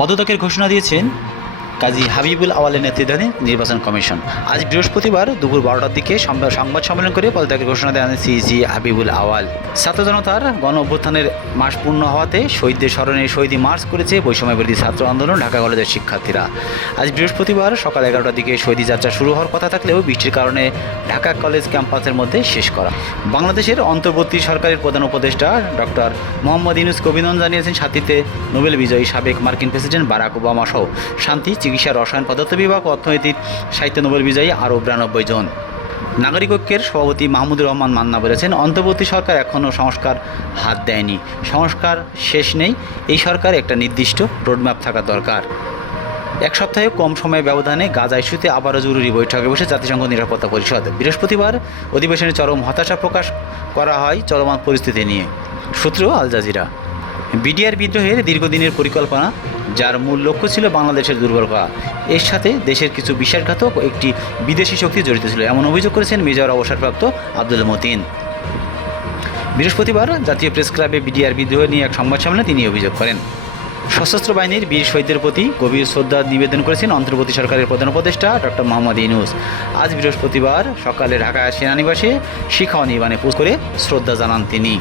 পদত্যাগের ঘোষণা দিয়েছেন কাজী হাবিবুল আওয়ালের নেতৃত্বাধীন নির্বাচন কমিশন। আজ বৃহস্পতিবার দুপুর 12টার দিকে সংবাদ সম্মেলন করে পদত্যাগের ঘোষণা দেন সিইসি হাবিবুল আওয়াল। ছাত্র জনতার গণ অভ্যুত্থানের মাস পূর্ণ হওয়াতে শহীদদের স্মরণে শহীদি মার্চ করেছে বৈষম্যবিরোধী ছাত্র আন্দোলন ঢাকা কলেজের শিক্ষার্থীরা। আজ বৃহস্পতিবার সকাল 11টার দিকে শহীদি যাত্রা শুরু হওয়ার কথা থাকলেও বৃষ্টির কারণে ঢাকা কলেজ ক্যাম্পাসের মধ্যে শেষ করা। বাংলাদেশের অন্তর্বর্তী সরকারের প্রধান উপদেষ্টা ডক্টর মোহাম্মদ ইউনূসকে অভিনন্দন জানিয়েছেন শান্তিতে নোবেল বিজয়ী সাবেক মার্কিন প্রেসিডেন্ট বারাক ওবামা সহ শান্তি, চিকিৎসা, রসায়ন, পদার্থ বিভাগ, অর্থনীতির সাহিত্য নোবেল বিজয়ী আরও 92 জন। নাগরিক ঐক্যের সভাপতি মাহমুদুর রহমান মান্না বলেছেন, অন্তর্বর্তী সরকার এখনও সংস্কার হাত দেয়নি, সংস্কার শেষ নেই। এই সরকার একটা নির্দিষ্ট রোডম্যাপ থাকা দরকার। এক সপ্তাহে কম সময়ের ব্যবধানে গাজা ইস্যুতে আবারও জরুরি বৈঠকে বসে জাতিসংঘ নিরাপত্তা পরিষদ। বৃহস্পতিবার অধিবেশনে চরম হতাশা প্রকাশ করা হয় চলমান পরিস্থিতি নিয়ে। সূত্র আল জাজিরা। বিডিআর বিদ্রোহের দীর্ঘদিনের পরিকল্পনা, যার মূল লক্ষ্য ছিল বাংলাদেশের দুর্বল করা, এর সাথে দেশের কিছু বিশ্বাসঘাতক একটি বিদেশি শক্তি জড়িত ছিল, এমন অভিযোগ করেছেন মেজর অবসরপ্রাপ্ত আব্দুল মতিন। বৃহস্পতিবার জাতীয় প্রেস ক্লাবে বিডিআর বিদ্রোহ নিয়ে এক সংবাদ সম্মেলনে তিনি অভিযোগ করেন। সশস্ত্র বাহিনীর বীর শহীদদের প্রতি গভীর শ্রদ্ধা নিবেদন করেছেন অন্তর্বর্তী সরকারের প্রধান উপদেষ্টা ডক্টর মোহাম্মদ ইউনূস। আজ বৃহস্পতিবার সকালে ঢাকা সেনানিবাসে শিখা নির্মাণে পুজ করে শ্রদ্ধা জানান তিনি।